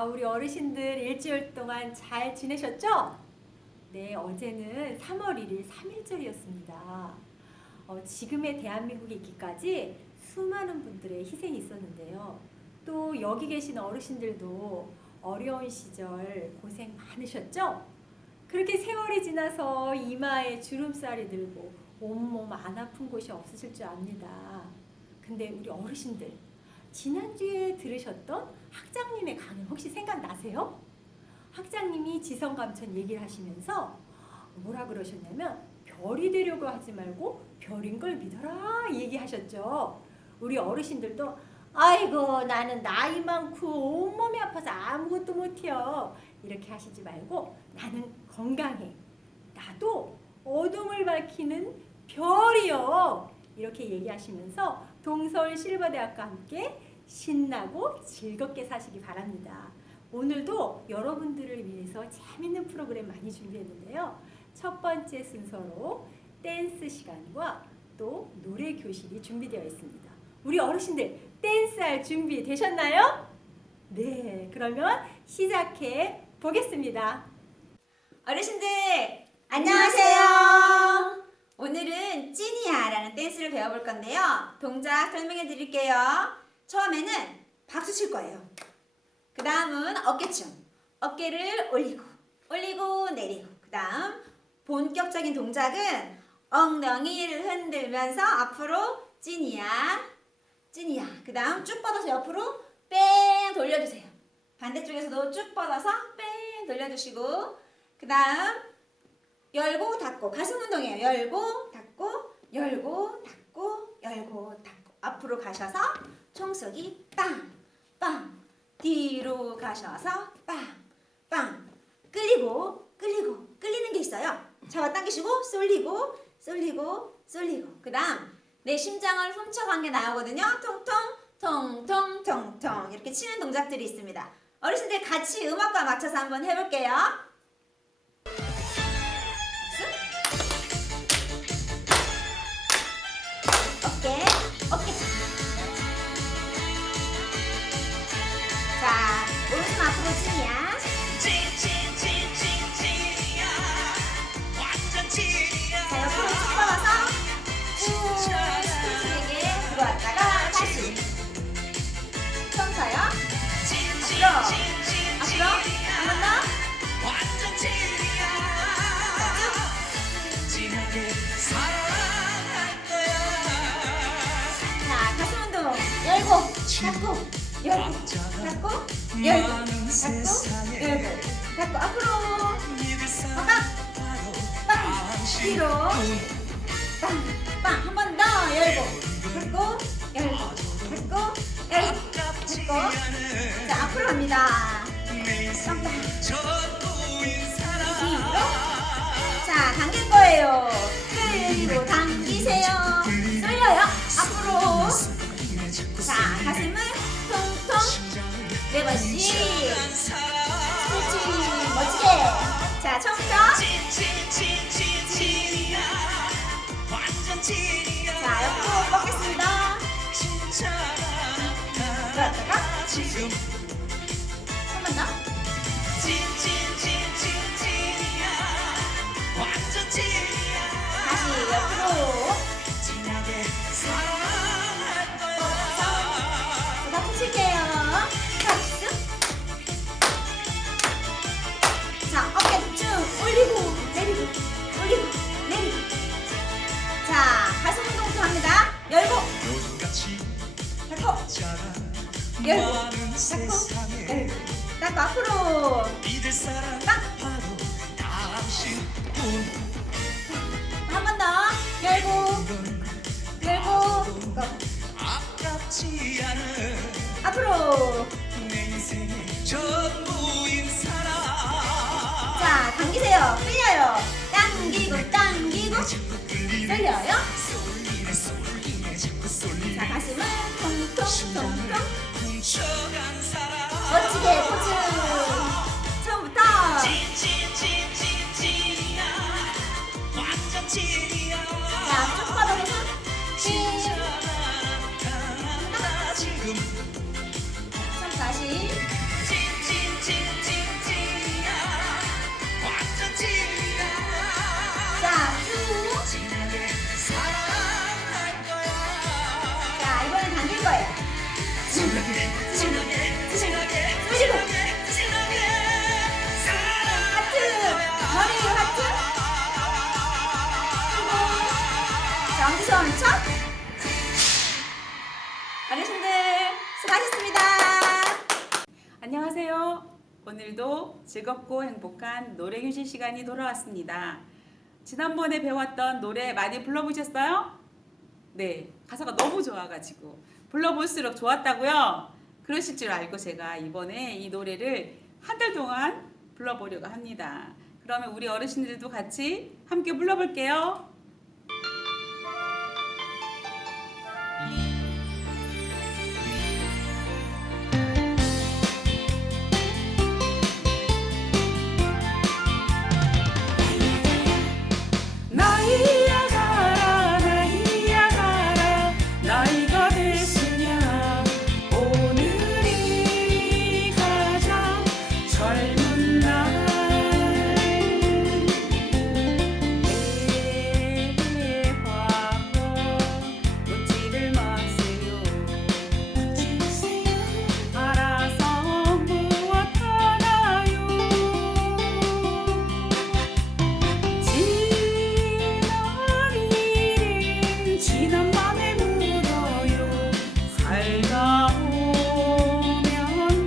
우리 어르신들 일주일 동안 잘 지내셨죠? 네, 어제는 3월 1일 3.1절이었습니다. 지금의 대한민국이 있기까지 수많은 분들의 희생이 있었는데요. 또 여기 계신 어르신들도 어려운 시절 고생 많으셨죠? 그렇게 세월이 지나서 이마에 주름살이 들고 온몸 안 아픈 곳이 없으실 줄 압니다. 근데 우리 어르신들, 지난주에 들으셨던 학장님의 강연 혹시 생각나세요? 학장님이 지성감천 얘기를 하시면서 뭐라 그러셨냐면 별이 되려고 하지 말고 별인 걸 믿어라 얘기하셨죠. 우리 어르신들도 아이고 나는 나이 많고 온몸이 아파서 아무것도 못해요 이렇게 하시지 말고 나는 건강해, 나도 어둠을 밝히는 별이요 이렇게 얘기하시면서 동서울 실버대학과 함께 신나고 즐겁게 사시기 바랍니다. 오늘도 여러분들을 위해서 재밌는 프로그램 많이 준비했는데요. 첫 번째 순서로 댄스 시간과 또 노래 교실이 준비되어 있습니다. 우리 어르신들 댄스할 준비 되셨나요? 네, 그러면 시작해 보겠습니다. 어르신들 안녕하세요. 오늘은 찐이야라는 댄스를 배워볼 건데요. 동작 설명해 드릴게요. 처음에는 박수 칠 거예요. 그 다음은 어깨춤. 어깨를 올리고 올리고 내리고. 그 다음 본격적인 동작은 엉덩이를 흔들면서 앞으로 찐이야 찐이야. 그 다음 쭉 뻗어서 옆으로 뺑 돌려주세요. 반대쪽에서도 쭉 뻗어서 뺑 돌려주시고, 그 다음 열고 닫고 가슴 운동이에요. 열고 닫고 열고 닫고 열고 닫고. 앞으로 가셔서 총쏘기 빵빵, 뒤로 가셔서 빵빵, 끌리고 끌리고 끌리는 게 있어요. 잡아당기시고 쏠리고 쏠리고 쏠리고. 그 다음 내 심장을 훔쳐간 게 나오거든요. 통통 통통 통통 이렇게 치는 동작들이 있습니다. 어르신들 같이 음악과 맞춰서 한번 해볼게요. 어깨 어깨. 자, 오른손 앞으로 찐이야. 자, 옆으로 쭉 뻗어서 스트레칭에게 들어왔다가 다시 서서요. 앞으로 한 번 더. 자, 가슴 운동 열고 닫고 열고 닫고 열고 닫고 열고 닫고. 앞으로 빵 뒤로 빵빵. 한 번 더 열고 닫고 열고 닫고 열고 닫고. 자, 앞으로 갑니다. 빵빵 뒤로. 자, 당길 거예요. 끌고 당기세요. 쏠려요. 앞으로. 자, 가슴을 통통 네 번씩 스트레칭 멋지게. 자, 처음부터. 자, 옆으로 뻗겠습니다. 들어갔다가 한 번 더. 다시 옆으로. 박수 칠게요. 박수. 자, 어깨 쭉 올리고 내리고 올리고 내리고. 자, 가슴 운동부터 합니다. 열고 닫고 열고 닫고 열고 닫고. 앞으로 딱. 한 번 더. 열고 열고 앞으로. 자, 당기세요. 끌려요. 당기고 당기고 끌려요. 자, 가슴을 통통통통 멋지게 포즈. 처음부터. 자, 쭉 뻗어서 다시. 오늘도 즐겁고 행복한 노래 교실 시간이 돌아왔습니다. 지난번에 배웠던 노래 많이 불러보셨어요? 네, 가사가 너무 좋아가지고 불러볼수록 좋았다고요? 그러실 줄 알고 제가 이번에 이 노래를 한 달 동안 불러보려고 합니다. 그러면 우리 어르신들도 같이 함께 불러볼게요. 나이야 가라 나이야 가라 나이가 됐으냐 오늘이 가장 젊은 날 대화고 묻지를 마세요 알아서 무엇하나요 지난 밤에 묻어요 살다 보면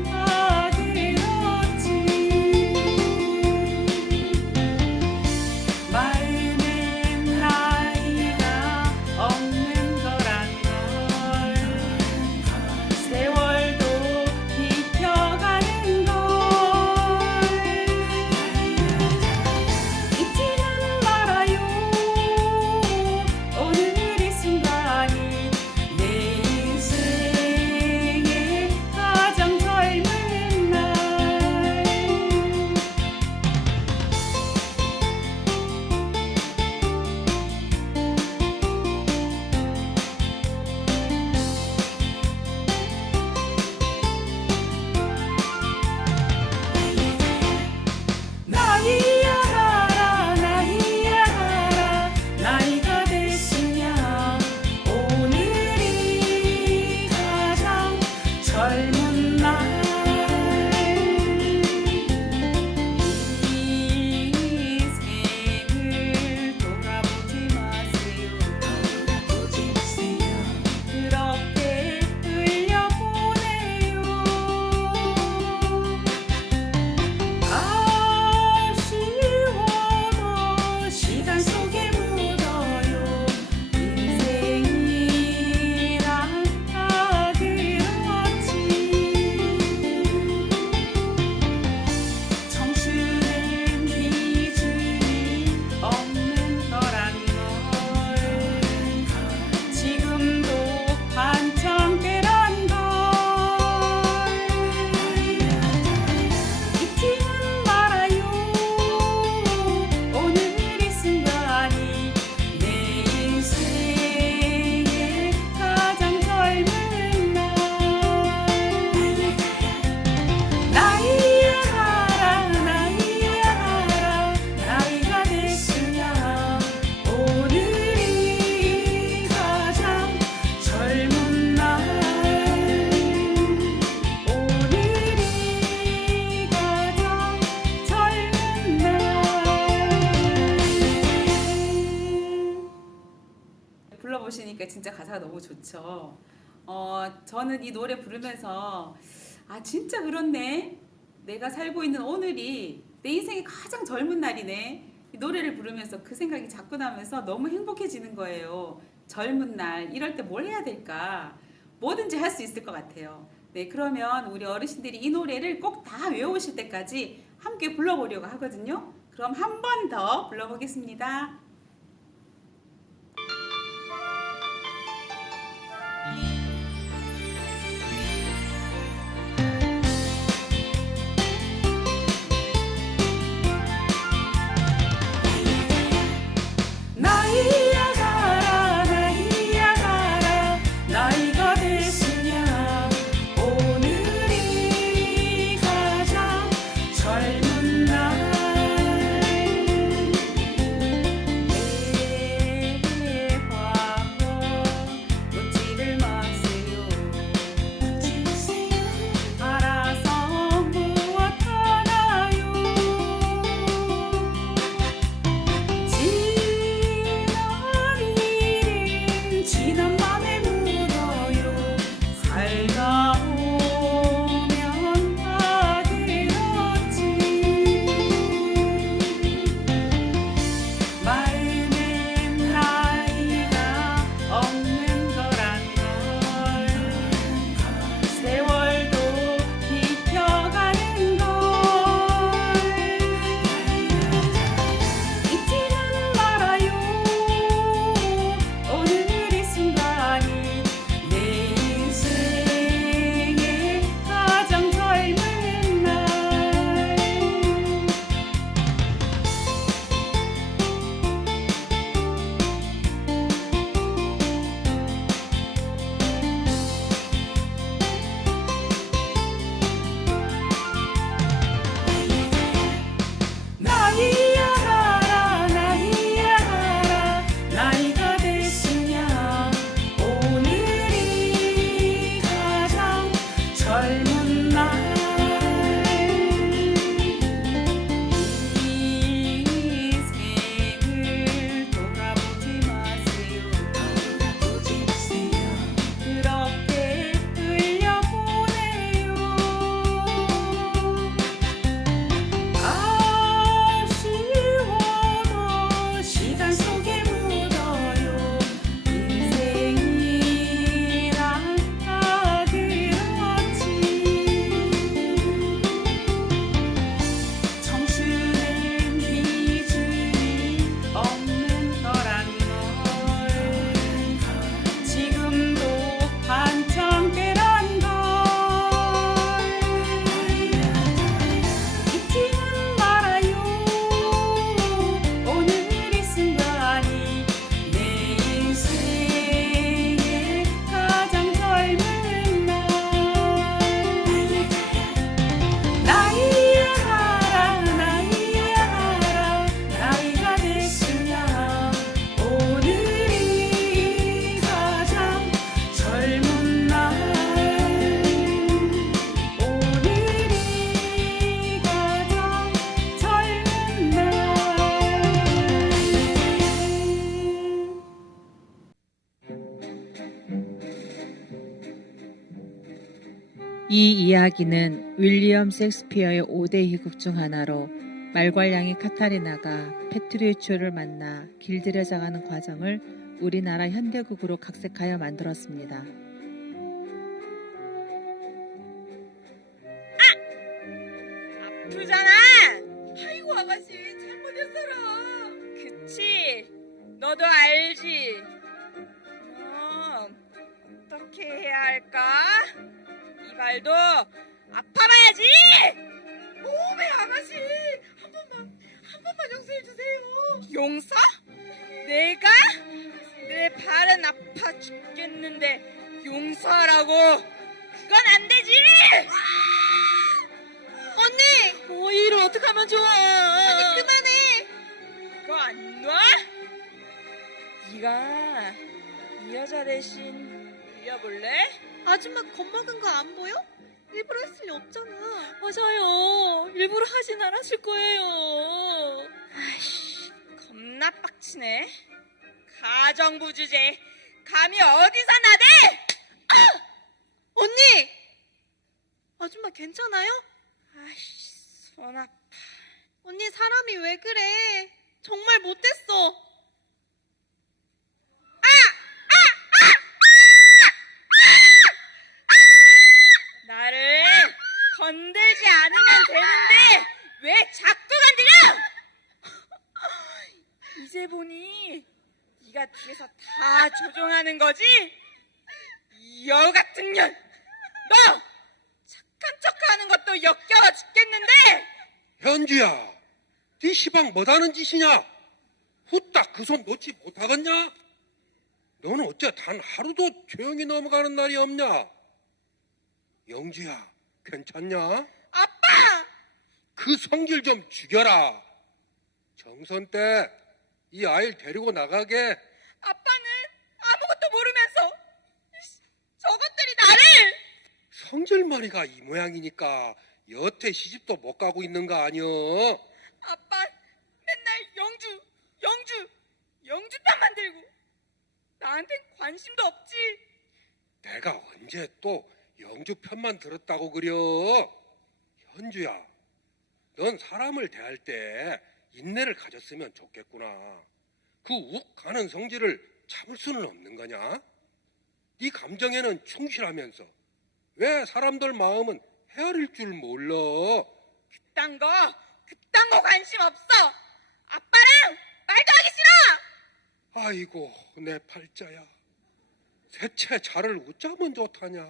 다 들었지 마음엔 나이가 없는 거란 걸 세월도 비켜가는 걸 잊지는 말아요 오늘 이 순간이 내 인생의 가장 젊은 날 나이야 가라 나이야 가라 나이가 됐으냐 오늘이 가장 젊은 날 인생을 돌아보지 마세요 그렇게 흘려보내요 아쉬워도 시간 속에 묻어요 인생이란 다 들었지 청춘은 기준이 없는 거란 걸 지금도 한참 때란 걸 잊지는 말아요 오늘 이 순간이 내 인생의 가장 젊은 날 나이야 가라 나이야 가라 나이가 됐으냐 오늘이 가장 젊은 날 오늘이 가장 젊은 날 불러보시니까 진짜 가사가 너무 좋죠. 저는 이 노래 부르면서 아 진짜 그렇네. 내가 살고 있는 오늘이 내 인생의 가장 젊은 날이네. 이 노래를 부르면서 그 생각이 자꾸 나면서 너무 행복해지는 거예요. 젊은 날 이럴 때 뭘 해야 될까? 뭐든지 할 수 있을 것 같아요. 네, 그러면 우리 어르신들이 이 노래를 꼭 다 외우실 때까지 함께 불러보려고 하거든요. 그럼 한 번 더 불러보겠습니다. 나이야 가라 나이야 가라 나이가 됐으냐 오늘이 가장 젊은 날 이 이야기는 윌리엄 셰익스피어의 5대 희곡 중 하나로 말괄량이 카타리나가 페트리우치오를 만나 길들여져가는 과정을 우리나라 현대극으로 각색하여 만들었습니다. 아프잖아. 아이고 아가씨 잘못했어라. 그치? 너도 알지? 어떻게 해야 할까? 이 발도 아파봐야지. 오메 아가씨 한 번만 용서해 주세요. 용서? 내가? 내 발은 아파 죽겠는데 용서하라고? 그건 안 되지. 언니! 이를 어떡하면 좋아? 언니 그만해! 그거 안 놔? 네가 이 여자 대신 빌려볼래? 아줌마 겁먹은 거 안 보여? 일부러 했을 리 없잖아. 맞아요. 일부러 하진 않았을 거예요. 아이씨, 겁나 빡치네. 가정부 주제 감히 어디서 나대? 언니! 아줌마 괜찮아요? 아이씨, 손 아파. 언니 사람이 왜 그래? 정말 못했어. 나를 건들지 않으면 되는데 왜 자꾸 건드려? 이제 보니 네가 뒤에서 다 조종하는 거지? 이 여 같은 년! 너! 착한 척하는 것도 역겨워 죽겠는데! 현주야, 네 시방 뭐하는 짓이냐? 후딱 그 손 놓지 못하겠냐? 너는 어째 단 하루도 조용히 넘어가는 날이 없냐? 영주야, 괜찮냐? 아빠! 그 성질 좀 죽여라. 정선 때 이 아이를 데리고 나가게. 아빠는 아무것도 모르면서 저것들이 나를! 성질머리가 이 모양이니까 여태 시집도 못 가고 있는 거 아니여? 아빠 맨날 영주 딴 만들고 나한텐 관심도 없지. 내가 언제 또 영주 편만 들었다고 그려? 현주야, 넌 사람을 대할 때 인내를 가졌으면 좋겠구나. 그 욱 가는 성질을 참을 수는 없는 거냐? 네 감정에는 충실하면서 왜 사람들 마음은 헤아릴 줄 몰라? 그딴 거 관심 없어. 아빠랑 말도 하기 싫어. 아이고 내 팔자야. 대체 자를 웃자면 좋다냐.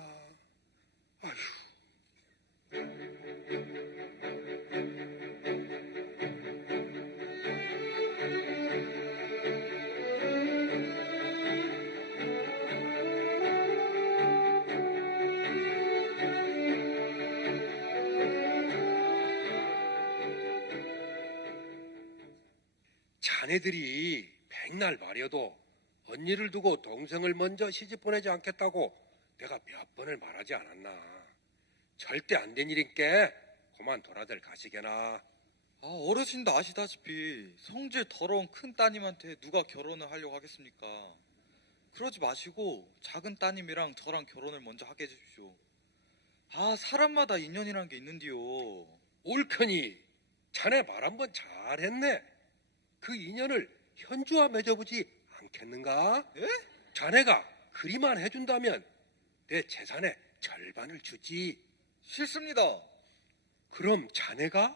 아휴. 자네들이 백날 말여도 언니를 두고 동생을 먼저 시집 보내지 않겠다고 내가 몇 번을 말하지 않았나. 절대 안 된 일인께 그만 돌아들 가시게나. 어르신도 아시다시피 성질 더러운 큰 따님한테 누가 결혼을 하려고 하겠습니까? 그러지 마시고 작은 따님이랑 저랑 결혼을 먼저 하게 해주십시오. 사람마다 인연이라는 게 있는디요. 옳거니 자네 말 한번 잘했네. 그 인연을 현주와 맺어보지 않겠는가? 예? 자네가 그리만 해준다면 내 재산의 절반을 주지. 싫습니다. 그럼 자네가?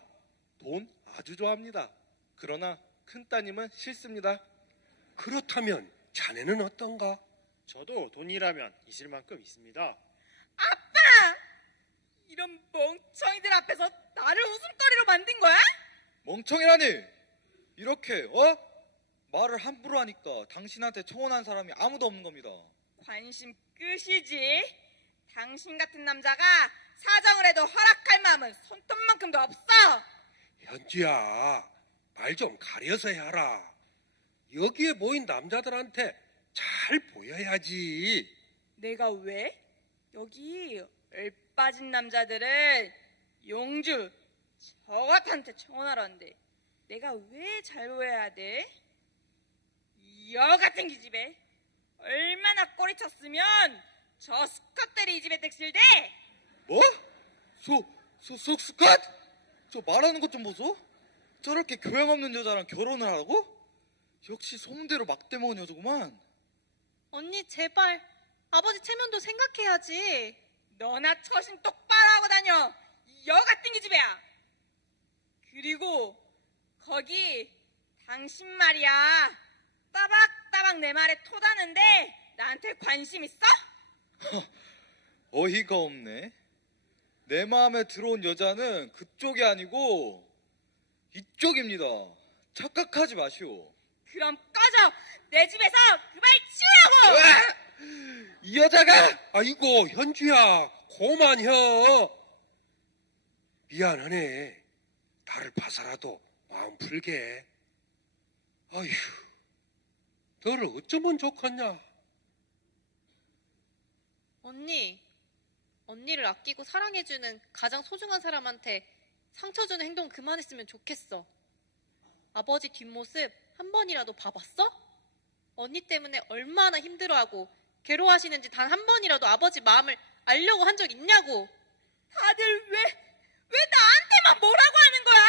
돈 아주 좋아합니다. 그러나 큰 따님은 싫습니다. 그렇다면 자네는 어떤가? 저도 돈이라면 있을 만큼 있습니다. 아빠! 이런 멍청이들 앞에서 나를 웃음거리로 만든 거야? 멍청이라니! 이렇게 말을 함부로 하니까 당신한테 청혼한 사람이 아무도 없는 겁니다. 관심 끝이지. 당신 같은 남자가 사정을 해도 허락할 마음은 손톱만큼도 없어. 현주야, 말 좀 가려서 해라. 여기에 모인 남자들한테 잘 보여야지. 내가 왜? 여기 얼빠진 남자들은 용주 저같한테 청혼하라는데 내가 왜 잘 보여야 돼? 이 여 같은 기집애 얼마나 꼬리쳤으면 저 스컷들이 이 집에 득실돼? 뭐? 속스컷? 저 말하는 것 좀 보소. 저렇게 교양 없는 여자랑 결혼을 하라고? 역시 소문대로 막대 먹은 여자구만. 언니 제발 아버지 체면도 생각해야지. 너나 처신 똑바로 하고 다녀. 이 여 같은 기집애야. 그리고 거기 당신 말이야. 따박따박 내 말에 토다는데 나한테 관심 있어? 어이가 없네. 내 마음에 들어온 여자는 그쪽이 아니고 이쪽입니다. 착각하지 마시오. 그럼 꺼져. 내 집에서 그만 치우라고. 으아! 이 여자가 아이고 현주야 고만혀. 미안하네. 나를 봐서라도 마음 풀게. 아휴 너를 어쩌면 좋겠냐. 언니를 아끼고 사랑해주는 가장 소중한 사람한테 상처 주는 행동 그만했으면 좋겠어. 아버지 뒷모습 한 번이라도 봐봤어? 언니 때문에 얼마나 힘들어하고 괴로워하시는지 단 한 번이라도 아버지 마음을 알려고 한 적 있냐고. 다들 왜 나한테만 뭐라고 하는 거야?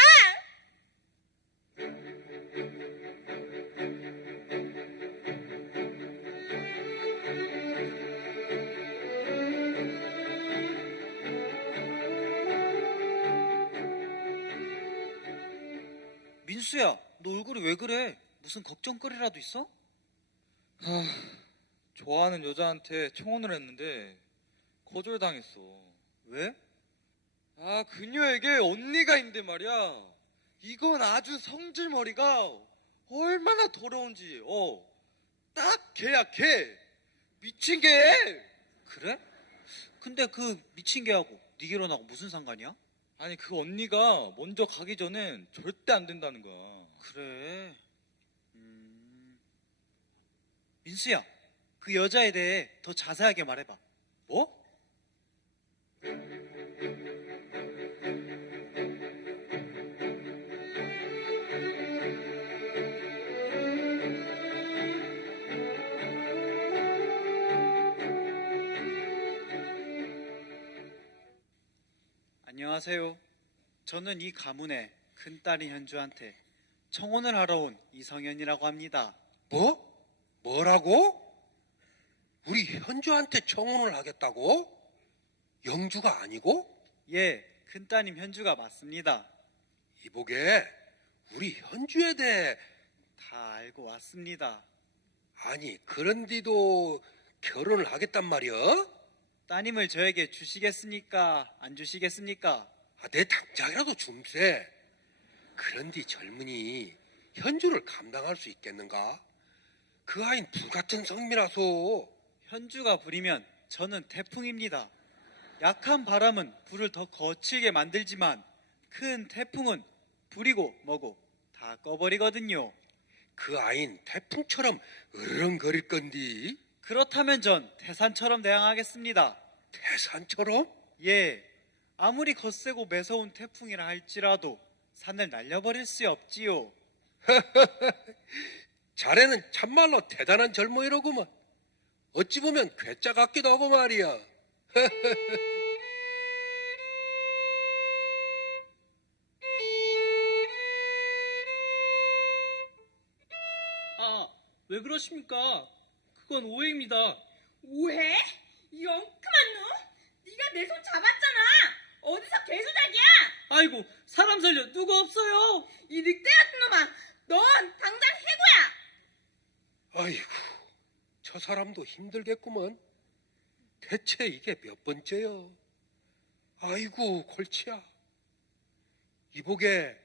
민수야, 너 얼굴이 왜 그래? 무슨 걱정거리라도 있어? 좋아하는 여자한테 청혼을 했는데 거절당했어. 왜? 그녀에게 언니가 있는데 말이야. 이건 아주 성질머리가 얼마나 더러운지. 딱 걔야 걔. 미친 개. 그래? 근데 그 미친 개하고 네 결혼하고 무슨 상관이야? 아니 그 언니가 먼저 가기 전엔 절대 안 된다는 거야. 그래. 민수야, 그 여자에 대해 더 자세하게 말해봐. 뭐? 안녕하세요. 저는 이 가문의 큰딸인 현주한테 청혼을 하러 온 이성현이라고 합니다. 뭐? 뭐라고? 우리 현주한테 청혼을 하겠다고? 영주가 아니고? 예, 큰따님 현주가 맞습니다. 이보게 우리 현주에 대해 다 알고 왔습니다. 아니 그런데도 결혼을 하겠단 말이야? 따님을 저에게 주시겠습니까? 안 주시겠습니까? 내 당장이라도 줌세. 그런데 젊은이 현주를 감당할 수 있겠는가? 그 아인 불같은 성미라서. 현주가 불이면 저는 태풍입니다. 약한 바람은 불을 더 거칠게 만들지만 큰 태풍은 불이고 뭐고 다 꺼버리거든요. 그 아인 태풍처럼 으르렁거릴 건디. 그렇다면 전 태산처럼 대항하겠습니다. 태산처럼? 예, 아무리 거세고 매서운 태풍이라 할지라도 산을 날려버릴 수 없지요. 자네는 참말로 대단한 젊은이로구먼. 어찌 보면 괴짜 같기도 하고 말이야. 왜 그러십니까? 그건 오해입니다. 오해? 이 엉큼한 놈? 네가 내 손 잡았잖아. 어디서 개수작이야? 아이고, 사람 살려 누가 없어요. 이 늑대 같은 놈아. 넌 당장 해고야. 아이고, 저 사람도 힘들겠구먼. 대체 이게 몇 번째요? 아이고, 골치야. 이보게,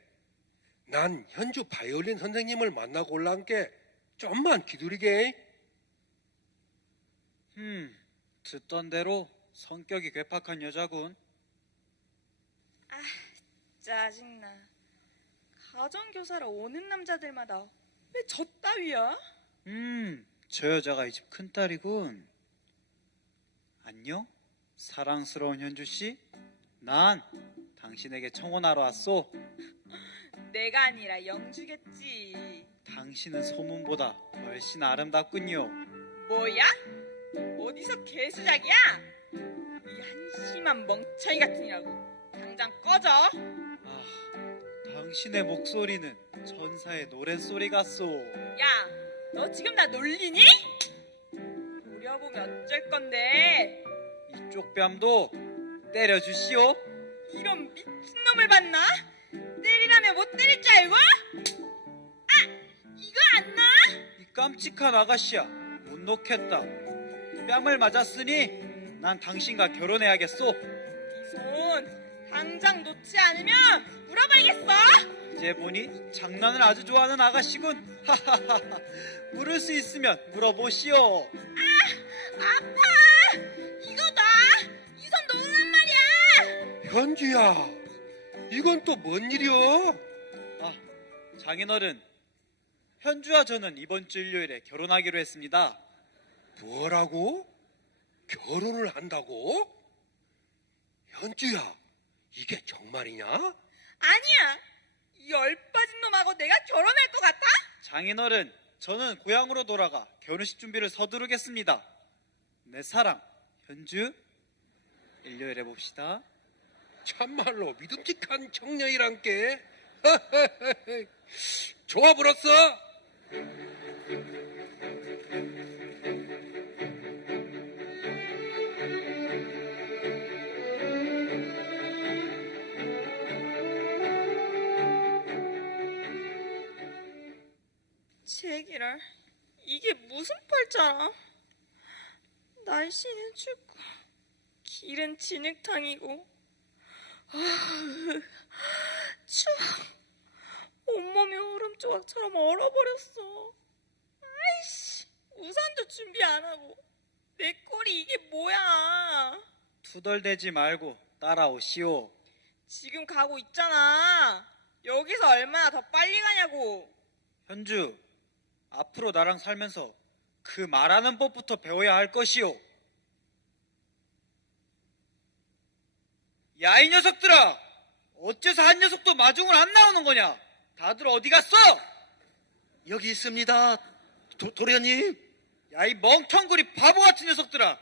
난 현주 바이올린 선생님을 만나고 올라온 게 좀만 기다리게. 듣던 대로 성격이 괴팍한 여자군. 짜증나. 가정교사로 오는 남자들마다 왜 저 따위야? 저 여자가 이 집 큰딸이군. 안녕? 사랑스러운 현주씨? 난 당신에게 청혼하러 왔소. 내가 아니라 영주겠지. 당신은 소문보다 훨씬 아름답군요. 뭐야? 어디서 개수작이야? 이 한심한 멍청이 같으니라고. 당장 꺼져. 아, 당신의 목소리는 천사의 노랫소리 같소. 야, 너 지금 나 놀리니? 노려보면 어쩔 건데. 이쪽 뺨도 때려주시오. 이런 미친놈을 봤나? 때리라면 못 때릴 줄 알고? 아! 이거 안 나? 이 깜찍한 아가씨야, 못 놓겠다. 뺨을 맞았으니 난 당신과 결혼해야겠소. 이 손 당장 놓지 않으면 물어버리겠어. 이제 보니 장난을 아주 좋아하는 아가씨군. 하하하. 물을 수 있으면 물어보시오. 아파! 이거 나! 이 손 놓으란 말이야! 현주야, 이건 또 뭔 일이여? 아, 장인어른, 현주와 저는 이번 주 일요일에 결혼하기로 했습니다. 뭐라고? 결혼을 한다고? 현주야, 이게 정말이냐? 아니야! 이 얼빠진 놈하고 내가 결혼할 것 같아? 장인어른, 저는 고향으로 돌아가 결혼식 준비를 서두르겠습니다. 내 사랑, 현주, 일요일에 봅시다. 참말로 믿음직한 청년이란께. 좋아 불었어. 제기랄, 이게 무슨 팔자야? 날씨는 춥고 길은 진흙탕이고 추워. 온몸이 얼음 조각처럼 얼어버렸어. 아이씨, 우산도 준비 안 하고 내 꼴이 이게 뭐야? 투덜대지 말고 따라오시오. 지금 가고 있잖아. 여기서 얼마나 더 빨리 가냐고. 현주, 앞으로 나랑 살면서 그 말하는 법부터 배워야 할 것이오. 야, 이 녀석들아! 어째서 한 녀석도 마중을 안 나오는 거냐? 다들 어디 갔어? 여기 있습니다. 도련님. 야, 이 멍텅구리 바보 같은 녀석들아!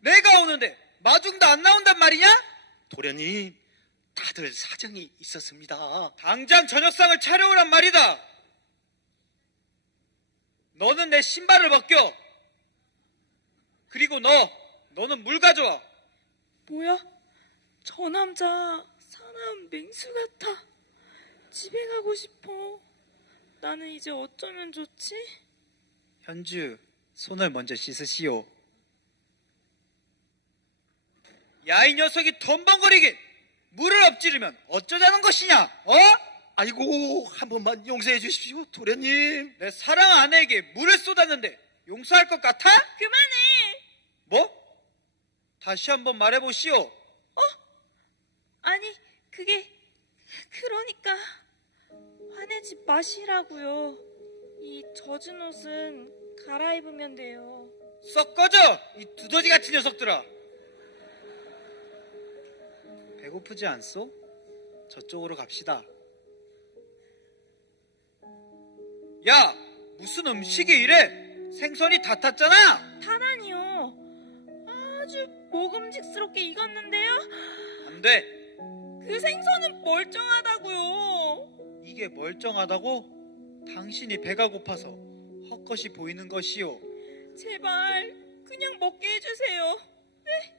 내가 오는데 마중도 안 나온단 말이냐? 도련님, 다들 사정이 있었습니다. 당장 저녁상을 차려오란 말이다! 너는 내 신발을 벗겨! 그리고 너는 물 가져와! 뭐야? 저 남자 사나운 맹수 같아. 집에 가고 싶어. 나는 이제 어쩌면 좋지? 현주, 손을 먼저 씻으시오. 야, 이 녀석이 덤벙거리긴! 물을 엎지르면 어쩌자는 것이냐? 어? 아이고, 한 번만 용서해 주십시오, 도련님. 내 사랑 아내에게 물을 쏟았는데 용서할 것 같아? 그만해! 뭐? 다시 한번 말해보시오. 아니, 그러니까 화내지 마시라고요. 이 젖은 옷은 갈아입으면 돼요. 썩 꺼져! 이 두더지 같은 녀석들아! 배고프지 않소? 저쪽으로 갑시다. 야! 무슨 음식이 이래? 생선이 다 탔잖아? 타다니요. 아주 먹음직스럽게 익었는데요. 안 돼! 그 생선은 멀쩡하다고요. 이게 멀쩡하다고? 당신이 배가 고파서 헛것이 보이는 것이오. 제발 그냥 먹게 해주세요. 네?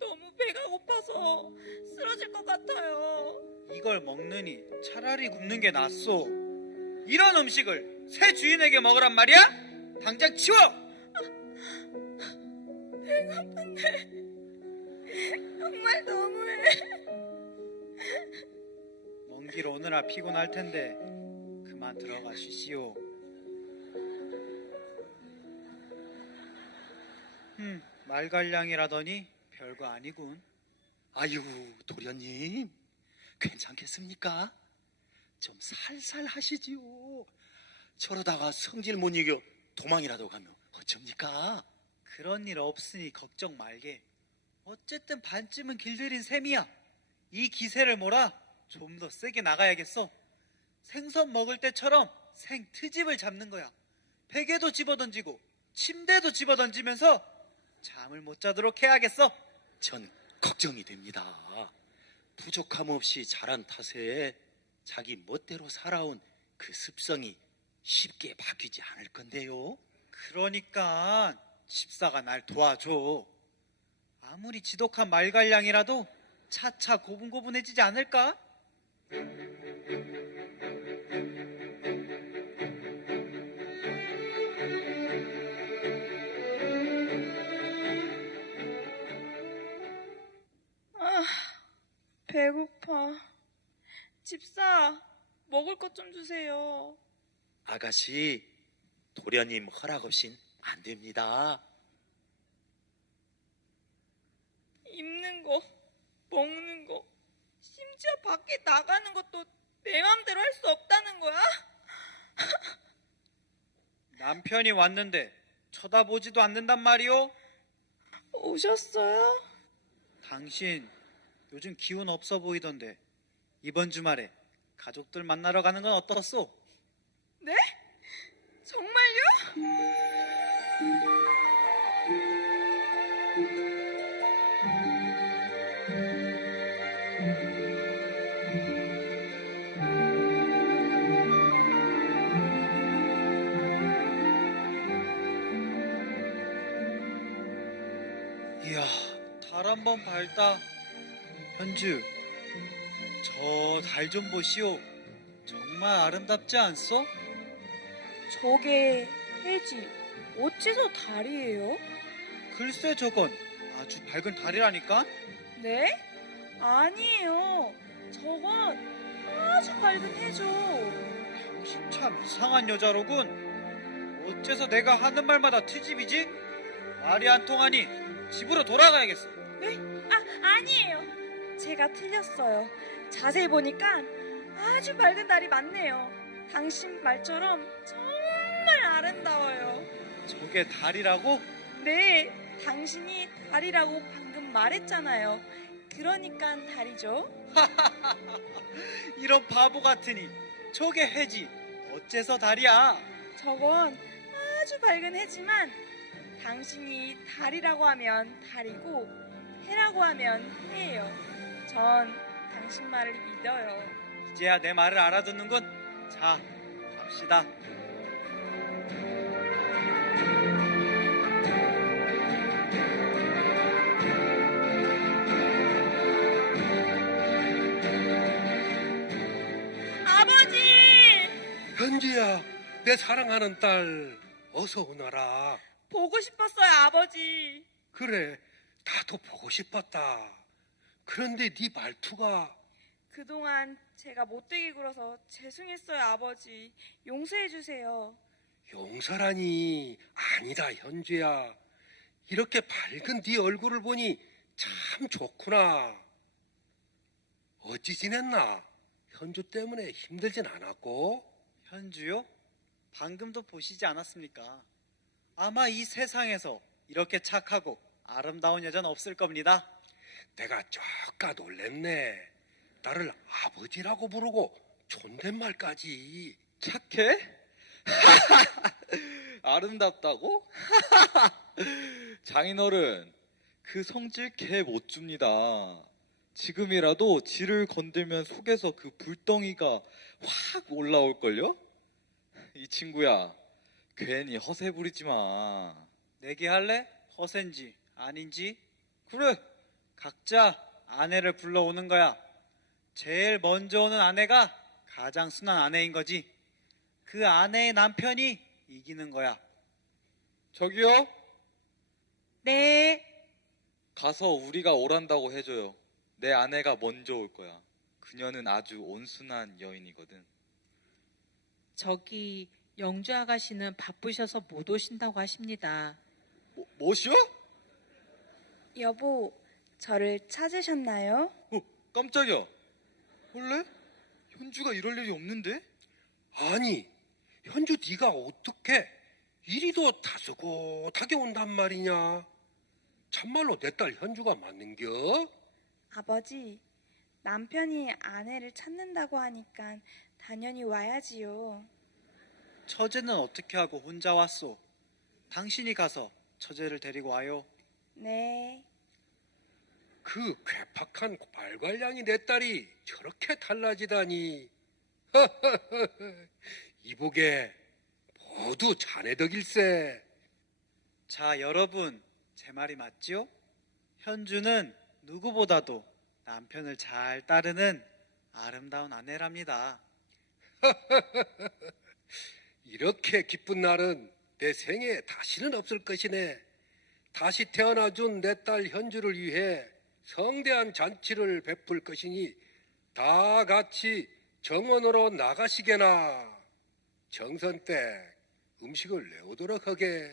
너무 배가 고파서 쓰러질 것 같아요. 이걸 먹느니 차라리 굶는 게 낫소. 이런 음식을 새 주인에게 먹으란 말이야? 당장 치워! 배고픈데 정말 너무해. 먼 길 오느라 피곤할 텐데 그만 들어가 쉬시오. 말갈량이라더니 별거 아니군. 아유, 도련님, 괜찮겠습니까? 좀 살살 하시지요. 저러다가 성질 못 이겨 도망이라도 가면 어쩝니까? 그런 일 없으니 걱정 말게. 어쨌든 반쯤은 길들인 셈이야. 이 기세를 몰아 좀 더 세게 나가야겠어. 생선 먹을 때처럼 생 트집을 잡는 거야. 베개도 집어던지고 침대도 집어던지면서 잠을 못 자도록 해야겠어. 전 걱정이 됩니다. 부족함 없이 자란 탓에 자기 멋대로 살아온 그 습성이 쉽게 바뀌지 않을 건데요. 그러니까 집사가 날 도와줘. 아무리 지독한 말갈량이라도 차차 고분고분해지지 않을까? 아, 배고파. 집사, 먹을 것 좀 주세요. 아가씨, 도련님 허락 없인 안 됩니다. 입는 거, 먹는 거, 심지어 밖에 나가는 것도 내 맘대로 할 수 없다는 거야? 남편이 왔는데 쳐다보지도 않는단 말이오? 오셨어요? 당신 요즘 기운 없어 보이던데 이번 주말에 가족들 만나러 가는 건 어떻소? 네? 정말요? 이야, 달 한 번 밝다. 현주, 저 달 좀 보시오. 정말 아름답지 않소? 저게 해지. 어째서 달이에요? 글쎄 저건 아주 밝은 달이라니까? 네? 아니에요. 저건 아주 밝은 해죠. 당신 참 이상한 여자로군. 어째서 내가 하는 말마다 트집이지? 말이 안 통하니 집으로 돌아가야겠어. 네? 아니에요. 제가 틀렸어요. 자세히 보니까 아주 밝은 달이 많네요. 당신 말처럼 정말 아름다워요. 저게 달이라고? 네, 당신이 달이라고 방금 말했잖아요. 그러니까 달이죠. 이런 바보 같으니 저게 해지. 어째서 달이야? 저건 아주 밝은 해지만 당신이 달이라고 하면 달이고 해라고 하면 해예요. 전 당신 말을 믿어요. 이제야 내 말을 알아듣는군. 자, 갑시다. 아버지! 현주야, 내 사랑하는 딸, 어서 오너라. 보고 싶었어요, 아버지. 그래, 나도 보고 싶었다. 그런데 네 말투가 그동안 제가 못되게 굴어서 죄송했어요, 아버지. 용서해 주세요. 용서라니. 아니다, 현주야. 이렇게 밝은 네 얼굴을 보니 참 좋구나. 어찌 지냈나? 현주 때문에 힘들진 않았고? 현주요? 방금도 보시지 않았습니까? 아마 이 세상에서 이렇게 착하고 아름다운 여자는 없을 겁니다. 내가 쪼까 놀랬네. 나를 아버지라고 부르고 존댓말까지. 착해? 아름답다고? 장인어른, 그 성질 개 못 줍니다. 지금이라도 지를 건들면 속에서 그 불덩이가 확 올라올걸요? 이 친구야, 괜히 허세 부리지 마. 내기 할래? 허세인지 아닌지? 그래, 각자 아내를 불러오는 거야. 제일 먼저 오는 아내가 가장 순한 아내인 거지. 그 아내의 남편이 이기는 거야. 저기요? 네. 가서 우리가 오란다고 해줘요. 내 아내가 먼저 올 거야. 그녀는 아주 온순한 여인이거든. 저기 영주 아가씨는 바쁘셔서 못 오신다고 하십니다. 뭐시여? 여보, 저를 찾으셨나요? 깜짝이야. 원래? 현주가 이럴 일이 없는데? 아니, 현주 네가 어떻게 이리도 다소곳하게 온단 말이냐? 참말로 내 딸 현주가 맞는겨? 아버지, 남편이 아내를 찾는다고 하니까 당연히 와야지요. 처제는 어떻게 하고 혼자 왔소? 당신이 가서 처제를 데리고 와요. 네. 그 괴팍한 발괄량이 내 딸이 저렇게 달라지다니. 이보게 모두 자네 덕일세. 자, 여러분, 제 말이 맞지요? 현주는 누구보다도 남편을 잘 따르는 아름다운 아내랍니다. 이렇게 기쁜 날은 내 생에 다시는 없을 것이네. 다시 태어나준 내 딸 현주를 위해 성대한 잔치를 베풀 것이니 다 같이 정원으로 나가시게나. 정선댁 음식을 내오도록 하게.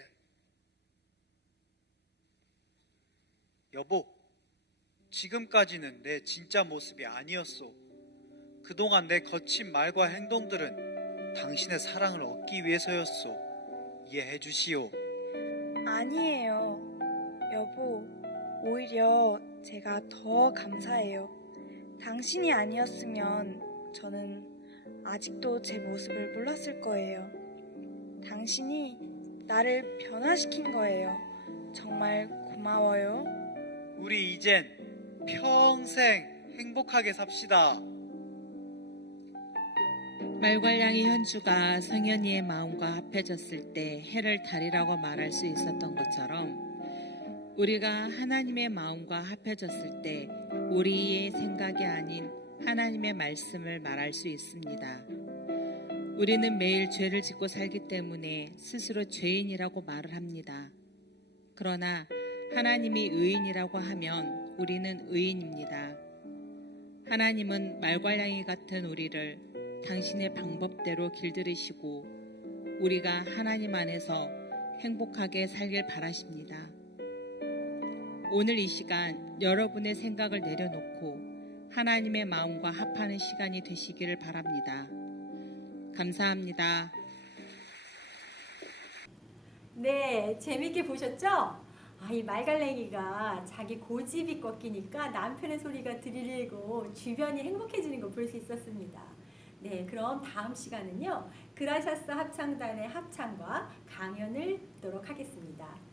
여보, 지금까지는 내 진짜 모습이 아니었소. 그동안 내 거친 말과 행동들은 당신의 사랑을 얻기 위해서였소. 이해해 주시오. 아니에요. 여보, 오히려 제가 더 감사해요. 당신이 아니었으면 저는 아직도 제 모습을 몰랐을 거예요. 당신이 나를 변화시킨 거예요. 정말 고마워요. 우리 이젠 평생 행복하게 삽시다. 말괄량이 현주가 성현이의 마음과 합해졌을 때 해를 달이라고 말할 수 있었던 것처럼 우리가 하나님의 마음과 합해졌을 때 우리의 생각이 아닌 하나님의 말씀을 말할 수 있습니다. 우리는 매일 죄를 짓고 살기 때문에 스스로 죄인이라고 말을 합니다. 그러나 하나님이 의인이라고 하면 우리는 의인입니다. 하나님은 말괄량이 같은 우리를 당신의 방법대로 길들이시고 우리가 하나님 안에서 행복하게 살길 바라십니다. 오늘 이 시간 여러분의 생각을 내려놓고 하나님의 마음과 합하는 시간이 되시기를 바랍니다. 감사합니다. 네, 재밌게 보셨죠? 이 말갈랭이가 자기 고집이 꺾이니까 남편의 소리가 들리고 주변이 행복해지는 거 볼 수 있었습니다. 네, 그럼 다음 시간은요, 그라샤스 합창단의 합창과 강연을 듣도록 하겠습니다.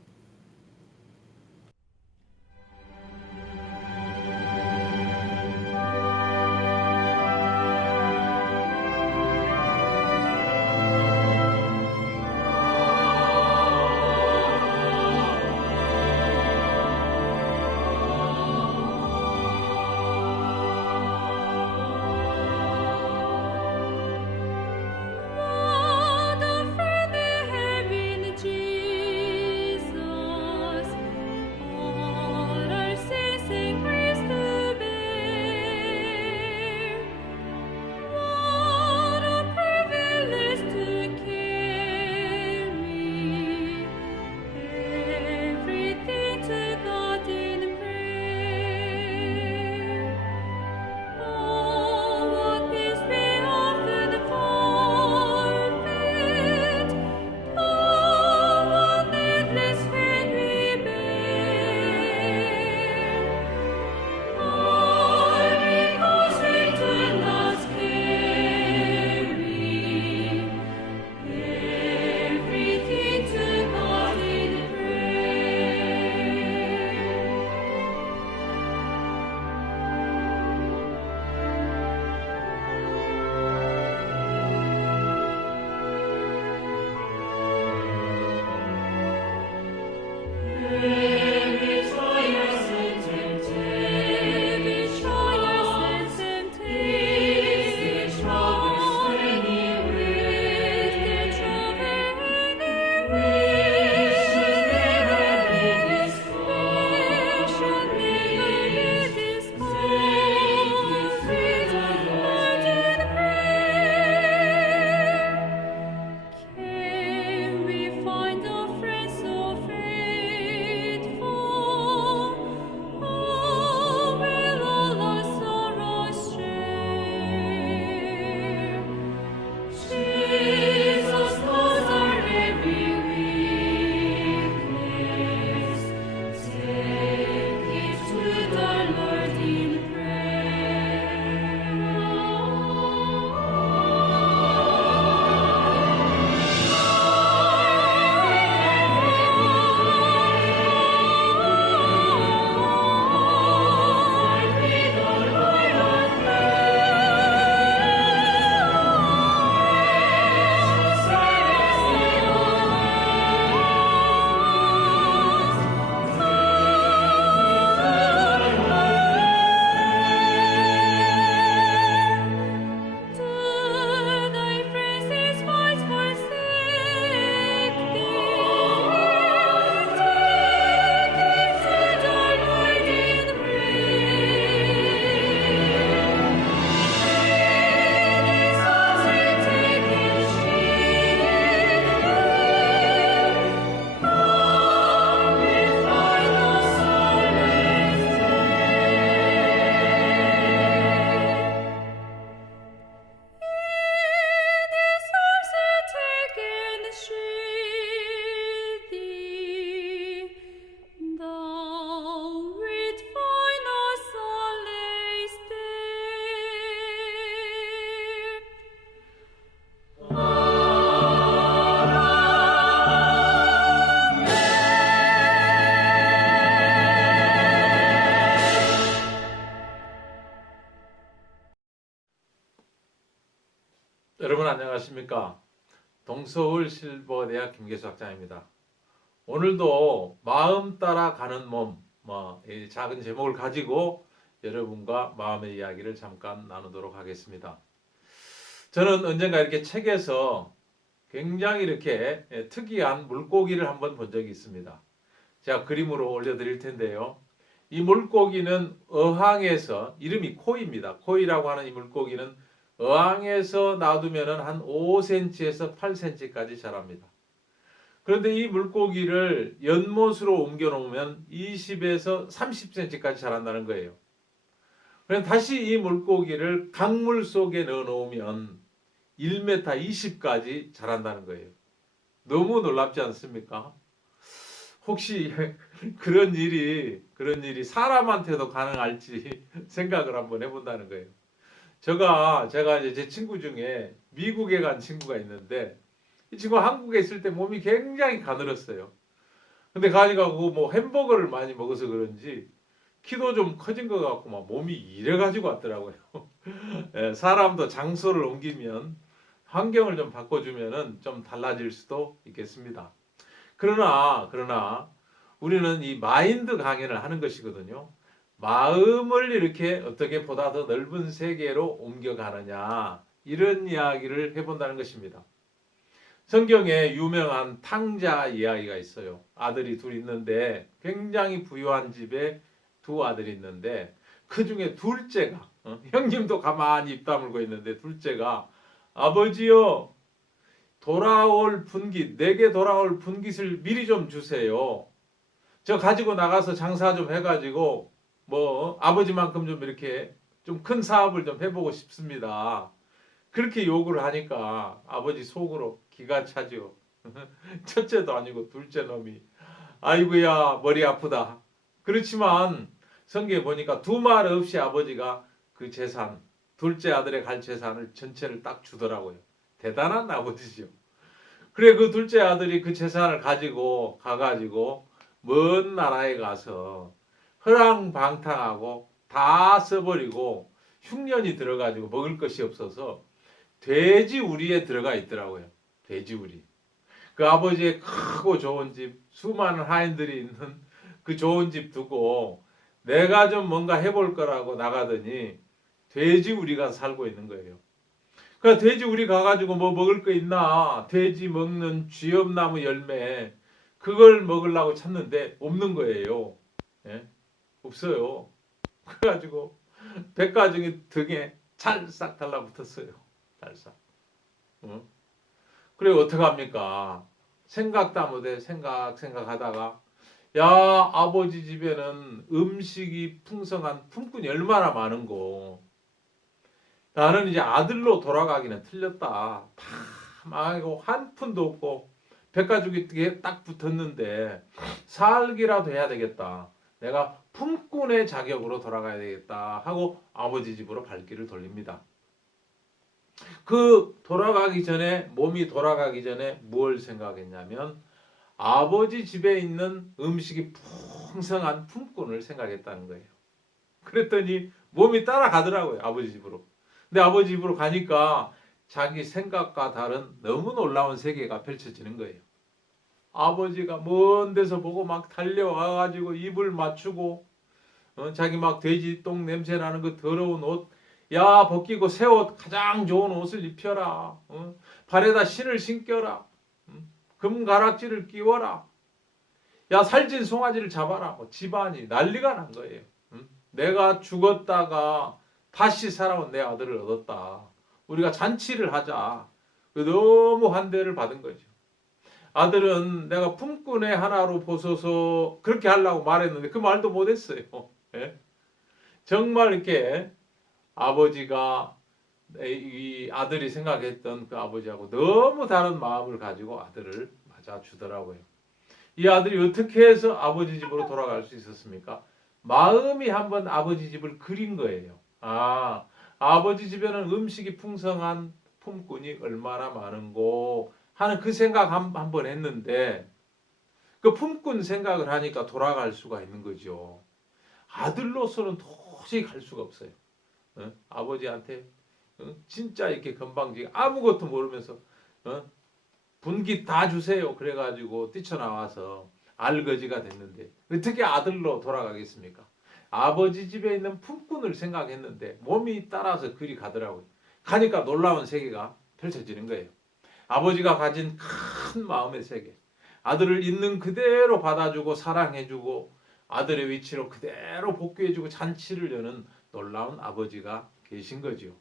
Can we find a friend so faithful? 안녕하십니까. 동서울 실버대학 김계수 학장입니다. 오늘도 마음 따라 가는 몸, 이 작은 제목을 가지고 여러분과 마음의 이야기를 잠깐 나누도록 하겠습니다. 저는 언젠가 이렇게 책에서 굉장히 이렇게 특이한 물고기를 한번 본 적이 있습니다. 제가 그림으로 올려드릴 텐데요. 이 물고기는 어항에서, 이름이 코이입니다. 코이라고 하는 이 물고기는 어항에서 놔두면 한 5cm에서 8cm까지 자랍니다. 그런데 이 물고기를 연못으로 옮겨 놓으면 20에서 30cm까지 자란다는 거예요. 그럼 다시 이 물고기를 강물 속에 넣어 놓으면 1m 20까지 자란다는 거예요. 너무 놀랍지 않습니까? 혹시 그런 일이 사람한테도 가능할지 생각을 한번 해본다는 거예요. 제가 이제 제 친구 중에 미국에 간 친구가 있는데 이 친구가 한국에 있을 때 몸이 굉장히 가늘었어요. 근데 가니까 뭐 햄버거를 많이 먹어서 그런지 키도 좀 커진 것 같고 막 몸이 이래 가지고 왔더라고요. 예, 사람도 장소를 옮기면 환경을 좀 바꿔주면은 좀 달라질 수도 있겠습니다. 그러나 우리는 이 마인드 강연을 하는 것이거든요. 마음을 이렇게 어떻게 보다 더 넓은 세계로 옮겨가느냐, 이런 이야기를 해본다는 것입니다. 성경에 유명한 탕자 이야기가 있어요. 아들이 둘 있는데 굉장히 부유한 집에 두 아들이 있는데 그 중에 둘째가 형님도 가만히 입 다물고 있는데 둘째가 아버지요, 내게 돌아올 분깃을 미리 좀 주세요. 저 가지고 나가서 장사 좀 해가지고 아버지만큼 좀 이렇게 좀 큰 사업을 좀 해보고 싶습니다. 그렇게 요구를 하니까 아버지 속으로 기가 차죠. 첫째도 아니고 둘째 놈이 아이고야 머리 아프다. 그렇지만 성경에 보니까 두 말 없이 아버지가 그 재산, 둘째 아들의 갈 재산을 전체를 딱 주더라고요. 대단한 아버지죠. 그래 그 둘째 아들이 그 재산을 가지고 가가지고 먼 나라에 가서 허랑방탕하고 다 써버리고 흉년이 들어가지고 먹을 것이 없어서 돼지 우리에 들어가 있더라고요. 돼지 우리. 그 아버지의 크고 좋은 집, 수많은 하인들이 있는 그 좋은 집 두고 내가 좀 뭔가 해볼 거라고 나가더니 돼지 우리가 살고 있는 거예요. 그러니까 돼지 우리 가가지고 뭐 먹을 거 있나? 돼지 먹는 쥐엄나무 열매 그걸 먹으려고 찾는데 없는 거예요. 예? 없어요. 그래가지고 백가죽이 등에 찰싹 달라붙었어요. 찰싹. 그래 어떡합니까? 생각도 못해 생각하다가 야 아버지 집에는 음식이 풍성한 품꾼이 얼마나 많은고 나는 이제 아들로 돌아가기는 틀렸다. 다 망하고 한 푼도 없고 백가죽이 딱 붙었는데 살기라도 해야 되겠다. 내가 품꾼의 자격으로 돌아가야 되겠다 하고 아버지 집으로 발길을 돌립니다. 몸이 돌아가기 전에 뭘 생각했냐면 아버지 집에 있는 음식이 풍성한 품꾼을 생각했다는 거예요. 그랬더니 몸이 따라가더라고요. 아버지 집으로. 근데 아버지 집으로 가니까 자기 생각과 다른 너무 놀라운 세계가 펼쳐지는 거예요. 아버지가 먼 데서 보고 막 달려와가지고 입을 맞추고 자기 막 돼지 똥 냄새 나는 그 더러운 옷 야 벗기고 새 옷 가장 좋은 옷을 입혀라. 발에다 신을 신겨라. 금가락지를 끼워라. 야 살찐 송아지를 잡아라. 집안이 난리가 난 거예요. 내가 죽었다가 다시 살아온 내 아들을 얻었다. 우리가 잔치를 하자. 너무 환대를 받은 거죠. 아들은 내가 품꾼의 하나로 보소서 그렇게 하려고 말했는데 그 말도 못했어요. 예? 정말 이렇게 아버지가 이 아들이 생각했던 그 아버지하고 너무 다른 마음을 가지고 아들을 맞아주더라고요. 이 아들이 어떻게 해서 아버지 집으로 돌아갈 수 있었습니까? 마음이 한번 아버지 집을 그린 거예요. 아버지 집에는 음식이 풍성한 품꾼이 얼마나 많은고 하는 그 생각 한번 했는데 그 품꾼 생각을 하니까 돌아갈 수가 있는 거죠. 아들로서는 도저히 갈 수가 없어요. 아버지한테 진짜 이렇게 건방지게 아무것도 모르면서 분깃 다 주세요. 그래가지고 뛰쳐나와서 알거지가 됐는데 어떻게 아들로 돌아가겠습니까? 아버지 집에 있는 품꾼을 생각했는데 몸이 따라서 그리 가더라고요. 가니까 놀라운 세계가 펼쳐지는 거예요. 아버지가 가진 큰 마음의 세계, 아들을 있는 그대로 받아주고 사랑해주고 아들의 위치로 그대로 복귀해주고 잔치를 여는 놀라운 아버지가 계신 거지요.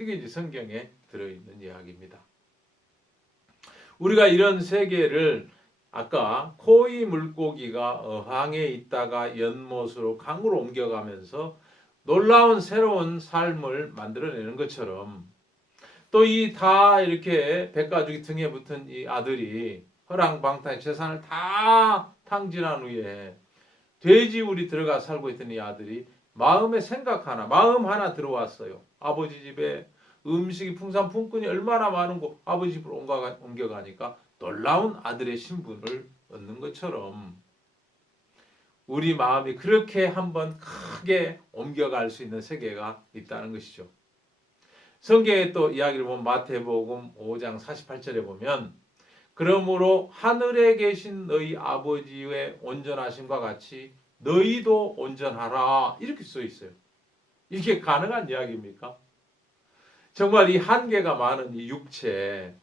이게 이제 성경에 들어있는 이야기입니다. 우리가 이런 세계를 아까 코이 물고기가 어항에 있다가 연못으로 강으로 옮겨가면서 놀라운 새로운 삶을 만들어내는 것처럼 또 이 다 이렇게 백가죽이 등에 붙은 이 아들이 허랑방탕 재산을 다 탕진한 후에 돼지우리 들어가 살고 있던 이 아들이 마음 하나 들어왔어요. 아버지 집에 음식이 풍산 품꾼이 얼마나 많은고 아버지 집으로 옮겨가니까 놀라운 아들의 신분을 얻는 것처럼 우리 마음이 그렇게 한번 크게 옮겨갈 수 있는 세계가 있다는 것이죠. 성경에 또 이야기를 보면 마태복음 5장 48절에 보면 그러므로 하늘에 계신 너희 아버지의 온전하심과 같이 너희도 온전하라 이렇게 써 있어요. 이게 가능한 이야기입니까? 정말 이 한계가 많은 이 육체,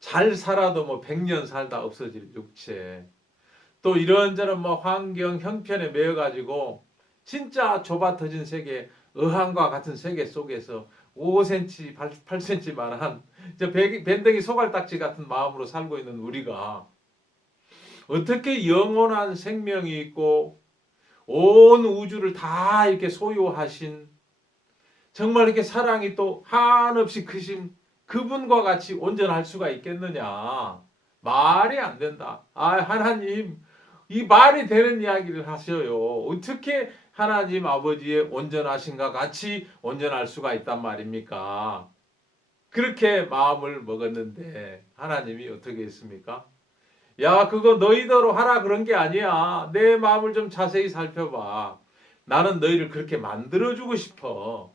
잘 살아도 뭐 100년 살다 없어질 육체, 또 이런저런 뭐 환경, 형편에 매여가지고 진짜 좁아터진 세계, 어항과 같은 세계 속에서 5cm, 8cm만한 밴댕이 소갈딱지 같은 마음으로 살고 있는 우리가 어떻게 영원한 생명이 있고 온 우주를 다 이렇게 소유하신 정말 이렇게 사랑이 또 한없이 크신 그분과 같이 온전할 수가 있겠느냐. 말이 안 된다. 하나님 이 말이 되는 이야기를 하셔요. 어떻게 하나님 아버지의 온전하신가 같이 온전할 수가 있단 말입니까? 그렇게 마음을 먹었는데 하나님이 어떻게 했습니까? 야, 그거 너희대로 하라 그런 게 아니야. 내 마음을 좀 자세히 살펴봐. 나는 너희를 그렇게 만들어주고 싶어.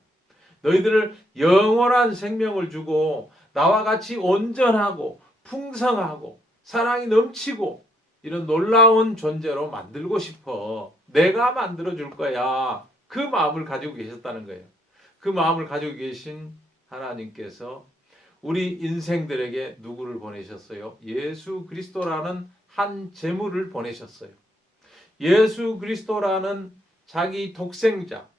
너희들을 영원한 생명을 주고 나와 같이 온전하고 풍성하고 사랑이 넘치고 이런 놀라운 존재로 만들고 싶어. 내가 만들어줄 거야. 그 마음을 가지고 계셨다는 거예요. 그 마음을 가지고 계신 하나님께서 우리 인생들에게 누구를 보내셨어요? 예수 그리스도라는 한 제물을 보내셨어요. 예수 그리스도라는 자기 독생자,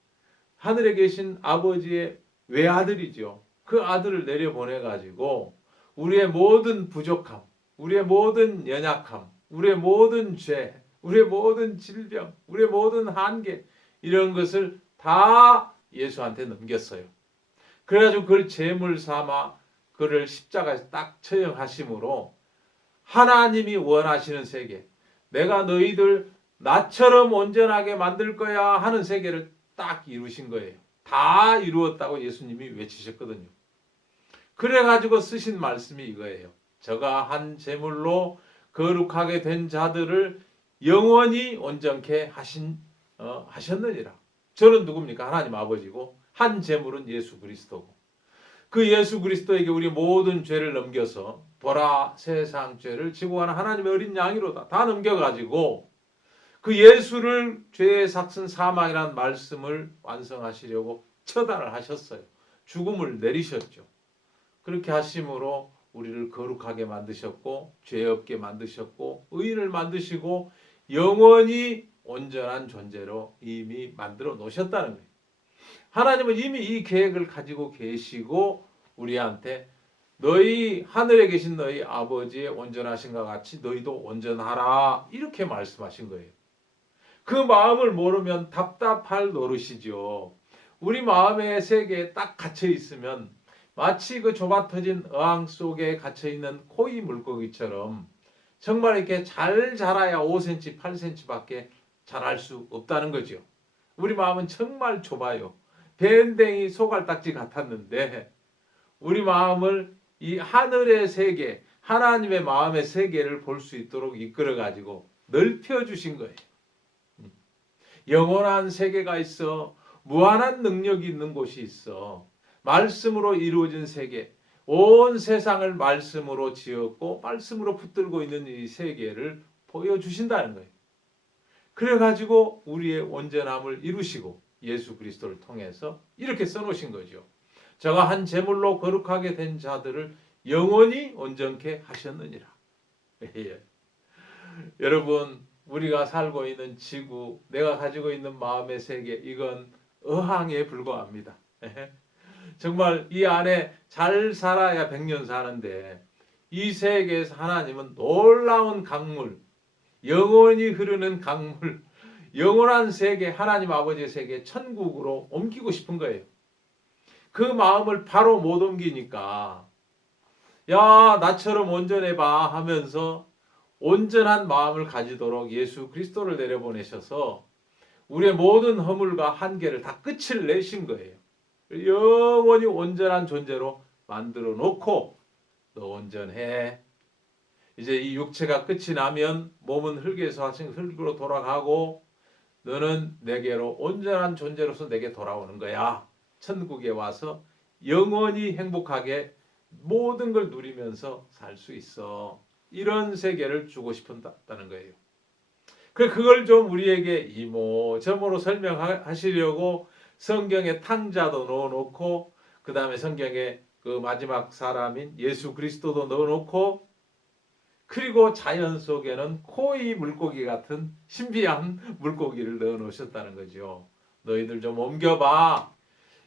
하늘에 계신 아버지의 외아들이죠. 그 아들을 내려보내가지고 우리의 모든 부족함, 우리의 모든 연약함, 우리의 모든 죄, 우리의 모든 질병, 우리의 모든 한계 이런 것을 다 예수한테 넘겼어요. 그래가지고 그걸 제물 삼아 그를 십자가에서 딱 처형하심으로 하나님이 원하시는 세계, 내가 너희들 나처럼 온전하게 만들 거야 하는 세계를 딱 이루신 거예요. 다 이루었다고 예수님이 외치셨거든요. 그래가지고 쓰신 말씀이 이거예요. 저가 한 제물로 거룩하게 된 자들을 영원히 온전케 하셨느니라. 저는 누굽니까? 하나님 아버지고 한 제물은 예수 그리스도고 그 예수 그리스도에게 우리 모든 죄를 넘겨서 보라 세상 죄를 지고 가는 하나님의 어린 양이로다. 다 넘겨가지고 그 예수를 죄의 삭슨 사망이라는 말씀을 완성하시려고 처단을 하셨어요. 죽음을 내리셨죠. 그렇게 하심으로 우리를 거룩하게 만드셨고 죄 없게 만드셨고 의인을 만드시고 영원히 온전한 존재로 이미 만들어 놓으셨다는 거예요. 하나님은 이미 이 계획을 가지고 계시고 우리한테 너희 하늘에 계신 너희 아버지의 온전하신가 같이 너희도 온전하라 이렇게 말씀하신 거예요. 그 마음을 모르면 답답할 노릇이죠. 우리 마음의 세계에 딱 갇혀 있으면 마치 그 좁아터진 어항 속에 갇혀 있는 코이 물고기처럼 정말 이렇게 잘 자라야 5cm, 8cm밖에 자랄 수 없다는 거죠. 우리 마음은 정말 좁아요. 밴댕이 소갈딱지 같았는데 우리 마음을 이 하늘의 세계, 하나님의 마음의 세계를 볼 수 있도록 이끌어가지고 넓혀주신 거예요. 영원한 세계가 있어. 무한한 능력이 있는 곳이 있어. 말씀으로 이루어진 세계, 온 세상을 말씀으로 지었고 말씀으로 붙들고 있는 이 세계를 보여주신다는 거예요. 그래가지고 우리의 온전함을 이루시고 예수 그리스도를 통해서 이렇게 써놓으신 거죠. 저가 한 제물로 거룩하게 된 자들을 영원히 온전케 하셨느니라. 예. 여러분, 우리가 살고 있는 지구, 내가 가지고 있는 마음의 세계, 이건 어항에 불과합니다. 정말 이 안에 잘 살아야 100년 사는데 이 세계에서 하나님은 놀라운 강물, 영원히 흐르는 강물, 영원한 세계, 하나님 아버지의 세계, 천국으로 옮기고 싶은 거예요. 그 마음을 바로 못 옮기니까 야, 나처럼 온전해봐 하면서 온전한 마음을 가지도록 예수 그리스도를 내려보내셔서 우리의 모든 허물과 한계를 다 끝을 내신 거예요. 영원히 온전한 존재로 만들어 놓고 너 온전해. 이제 이 육체가 끝이 나면 몸은 흙에서 하신 흙으로 돌아가고 너는 내게로 온전한 존재로서 내게 돌아오는 거야. 천국에 와서 영원히 행복하게 모든 걸 누리면서 살 수 있어. 이런 세계를 주고 싶었다는 거예요. 그걸 좀 우리에게 이모저모로 설명하시려고 성경에 탕자도 넣어놓고 그 다음에 성경에 그 마지막 사람인 예수 그리스도도 넣어놓고 그리고 자연 속에는 코이 물고기 같은 신비한 물고기를 넣어놓으셨다는 거죠. 너희들 좀 옮겨봐.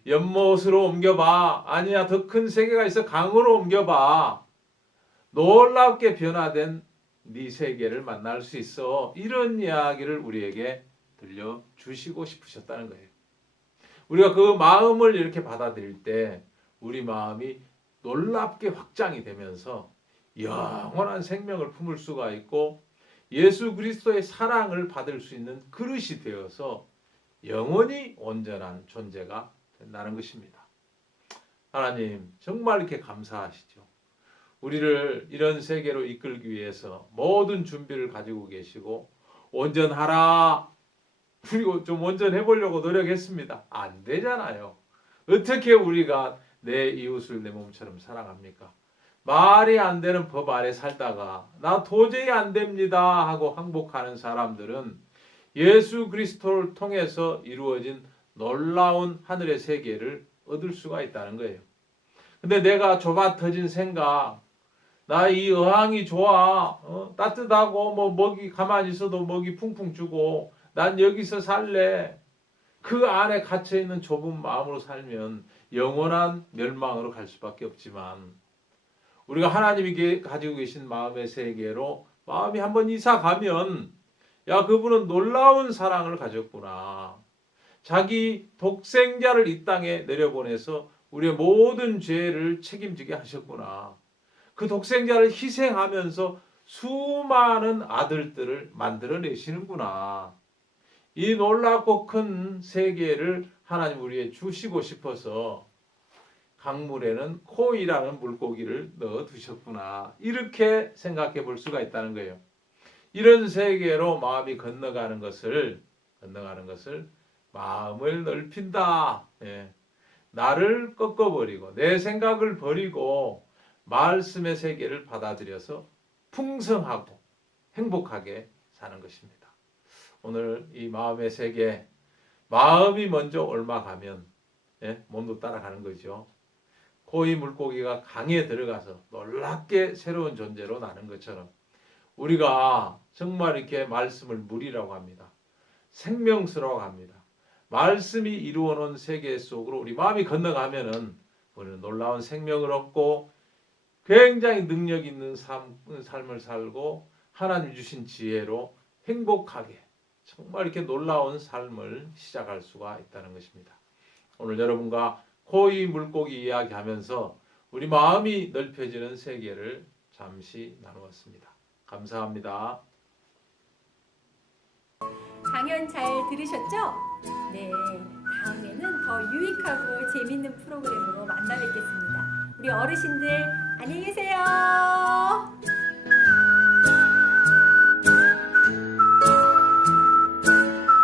연못으로 옮겨봐. 아니야, 더 큰 세계가 있어. 강으로 옮겨봐. 놀랍게 변화된 네 세계를 만날 수 있어. 이런 이야기를 우리에게 들려주시고 싶으셨다는 거예요. 우리가 그 마음을 이렇게 받아들일 때 우리 마음이 놀랍게 확장이 되면서 영원한 생명을 품을 수가 있고 예수 그리스도의 사랑을 받을 수 있는 그릇이 되어서 영원히 온전한 존재가 된다는 것입니다. 하나님, 정말 이렇게 감사하시죠. 우리를 이런 세계로 이끌기 위해서 모든 준비를 가지고 계시고 온전하라. 그리고 좀 온전해 보려고 노력했습니다. 안 되잖아요. 어떻게 우리가 내 이웃을 내 몸처럼 사랑합니까? 말이 안 되는 법 아래 살다가 나 도저히 안 됩니다 하고 항복하는 사람들은 예수 그리스도를 통해서 이루어진 놀라운 하늘의 세계를 얻을 수가 있다는 거예요. 근데 내가 좁아 터진 생각, 나 이 어항이 좋아, 따뜻하고 뭐 먹이 가만히 있어도 먹이 풍풍 주고 난 여기서 살래. 그 안에 갇혀 있는 좁은 마음으로 살면 영원한 멸망으로 갈 수밖에 없지만 우리가 하나님이 가지고 계신 마음의 세계로 마음이 한번 이사 가면 야, 그분은 놀라운 사랑을 가졌구나. 자기 독생자를 이 땅에 내려보내서 우리의 모든 죄를 책임지게 하셨구나. 그 독생자를 희생하면서 수많은 아들들을 만들어내시는구나. 이 놀랍고 큰 세계를 하나님 우리에게 주시고 싶어서 강물에는 코이라는 물고기를 넣어두셨구나. 이렇게 생각해 볼 수가 있다는 거예요. 이런 세계로 마음이 건너가는 것을 마음을 넓힌다. 예. 나를 꺾어버리고 내 생각을 버리고 말씀의 세계를 받아들여서 풍성하고 행복하게 사는 것입니다. 오늘 이 마음의 세계, 마음이 먼저 옮아가면 몸도 따라가는 거죠. 코이 물고기가 강에 들어가서 놀랍게 새로운 존재로 나는 것처럼 우리가 정말 이렇게 말씀을 물이라고 합니다. 생명수라고 합니다. 말씀이 이루어 놓은 세계 속으로 우리 마음이 건너가면은 우리는 놀라운 생명을 얻고 굉장히 능력 있는 삶을 살고 하나님 주신 지혜로 행복하게 정말 이렇게 놀라운 삶을 시작할 수가 있다는 것입니다. 오늘 여러분과 코이 물고기 이야기하면서 우리 마음이 넓혀지는 세계를 잠시 나누었습니다. 감사합니다. 강연 잘 들으셨죠? 네, 다음에는 더 유익하고 재밌는 프로그램으로 만나 뵙겠습니다. 우리 어르신들 안녕히 계세요.